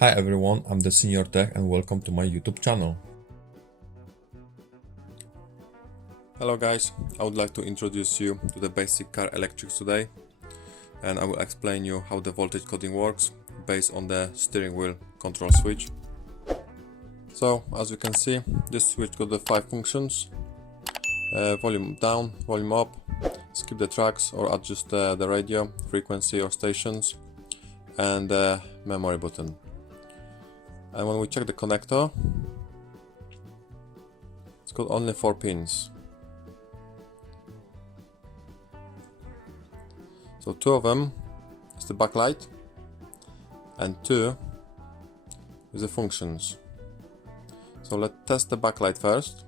Hi everyone, I'm the Senior Tech and welcome to my YouTube channel. Hello guys, I would like to introduce you to the basic car electrics today, and I will explain you how the voltage coding works based on the steering wheel control switch. So as you can see, this switch got the 5 functions: volume down, volume up, skip the tracks or adjust the radio, frequency or stations, and the memory button. And when we check the connector, it's got only 4 pins. So 2 of them is the backlight and 2 is the functions. So let's test the backlight first.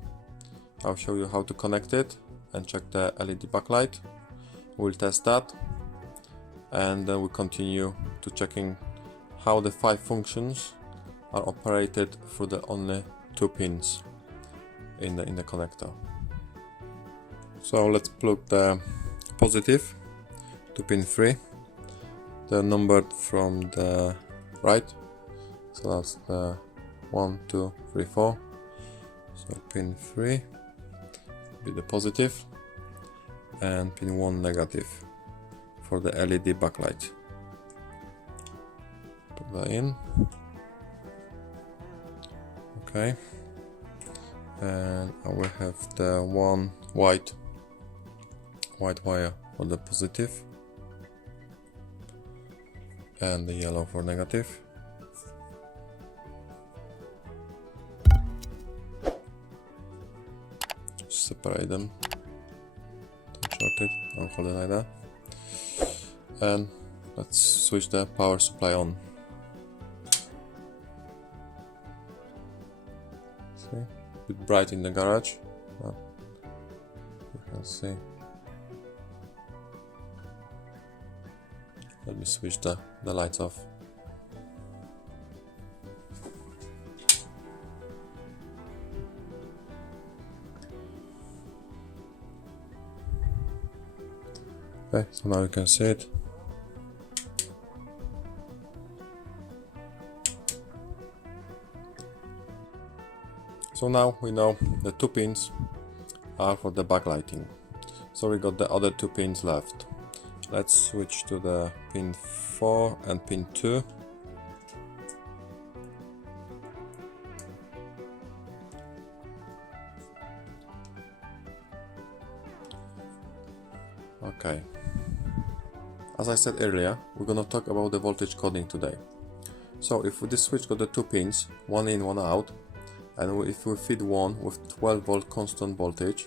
I'll show you how to connect it and check the LED backlight. We'll test that and then we'll continue to checking how the 5 functions are operated through the only 2 pins in the connector. So let's plug the positive to pin 3. They're numbered from the right, so that's the 1, 2, 3, 4. So pin 3 be the positive and pin 1 negative for the LED backlight. Put that in. Okay, and I will have the one white wire for the positive and the yellow for negative. Separate them, don't short it, don't hold it like that, and let's switch the power supply on. See, a bit bright in the garage, but you can see. Let me switch the lights off. Okay, so now you can see it. So now we know the 2 pins are for the backlighting. So we got the other 2 pins left. Let's switch to the pin 4 and pin 2. Okay. As I said earlier, we're gonna talk about the voltage coding today. So if this switch got the 2 pins, one in, one out, and if we feed one with 12 volt constant voltage,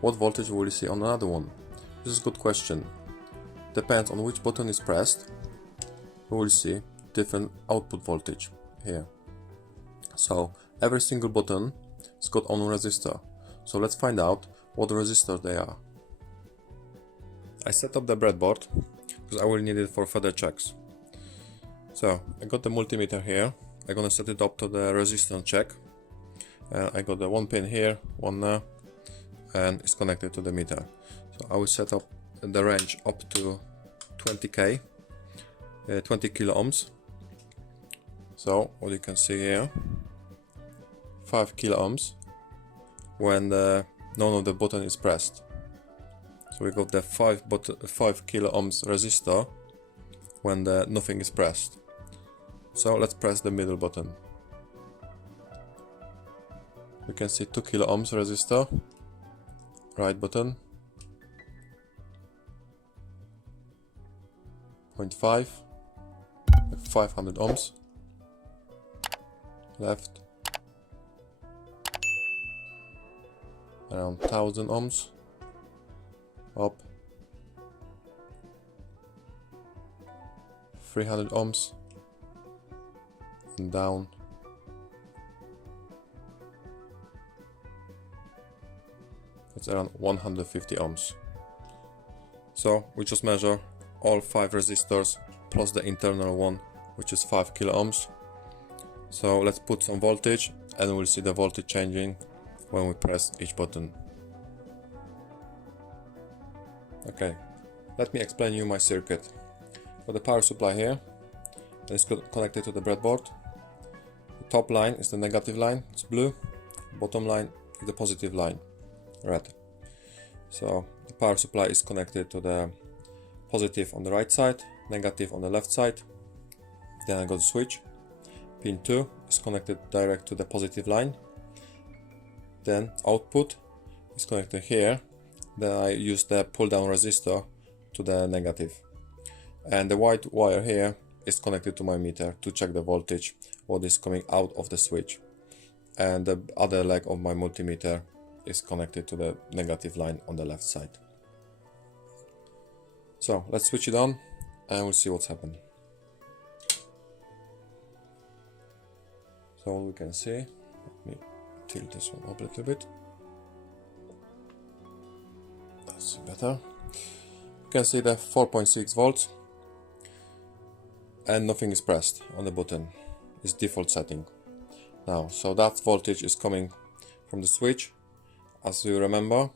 what voltage will you see on another one? This is a good question. Depends on which button is pressed, we will see different output voltage here. So every single button has got own resistor. So let's find out what resistors they are. I set up the breadboard because I will need it for further checks. So I got the multimeter here. I'm gonna set it up to the resistance check. I got the 1 pin here, 1 there, and it's connected to the meter. So I will set up the range up to 20k, 20 kilo ohms. So what you can see here, 5 kilo ohms when none of the button is pressed. So we got the 5 kilo ohms resistor when nothing is pressed. So let's press the middle button. We can see 2 kilo ohms resistor, right button, 0.5, 500 ohms, left, around 1000 ohms, up, 300 ohms, and down, it's around 150 ohms. So we just measure all 5 resistors plus the internal one, which is 5 kilo ohms. So let's put some voltage and we'll see the voltage changing when we press each button. Okay, let me explain you my circuit. For the power supply here, it's connected to the breadboard. top line is the negative line, it's blue. Bottom line is the positive line, red. So the power supply is connected to the positive on the right side, negative on the left side. Then I got the switch. Pin 2 is connected direct to the positive line. Then output is connected here. Then I use the pull down resistor to the negative. And the white wire here is connected to my meter to check the voltage, what is coming out of the switch. And the other leg of my multimeter is connected to the negative line on the left side. So let's switch it on and we'll see what's happened. So we can see, let me tilt this one up a little bit. That's better. You can see the 4.6 volts and nothing is pressed on the button. It's default setting. Now, so that voltage is coming from the switch. As you remember,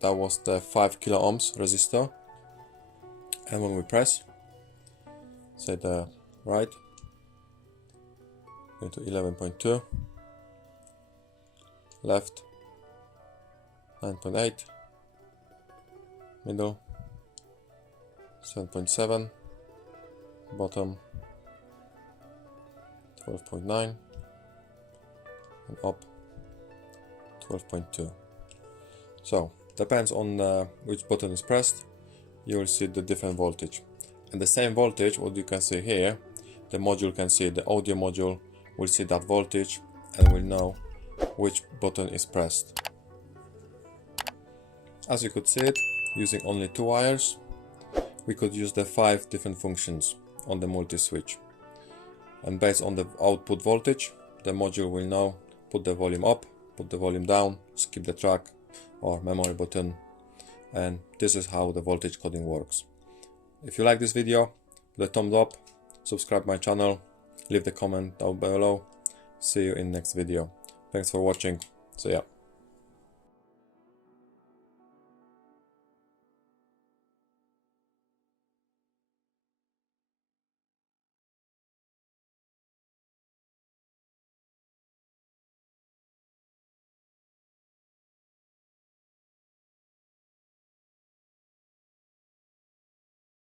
that was the 5 kilo ohms resistor. And when we press, say the right, go to 11.2, left 9.8, middle 7.7, bottom 12.9, and up 12.2. So depends on which button is pressed, you will see the different voltage. And the same voltage, what you can see here, the module can see, the audio module will see that voltage and will know which button is pressed. As you could see it, using only 2 wires, we could use the 5 different functions on the multi-switch. And based on the output voltage, the module will know put the volume up, put the volume down, skip the track or memory button. And this is how the voltage coding works. If you like this video, put a thumbs up, subscribe my channel, leave the comment down below. See you in next video. Thanks for watching. See ya.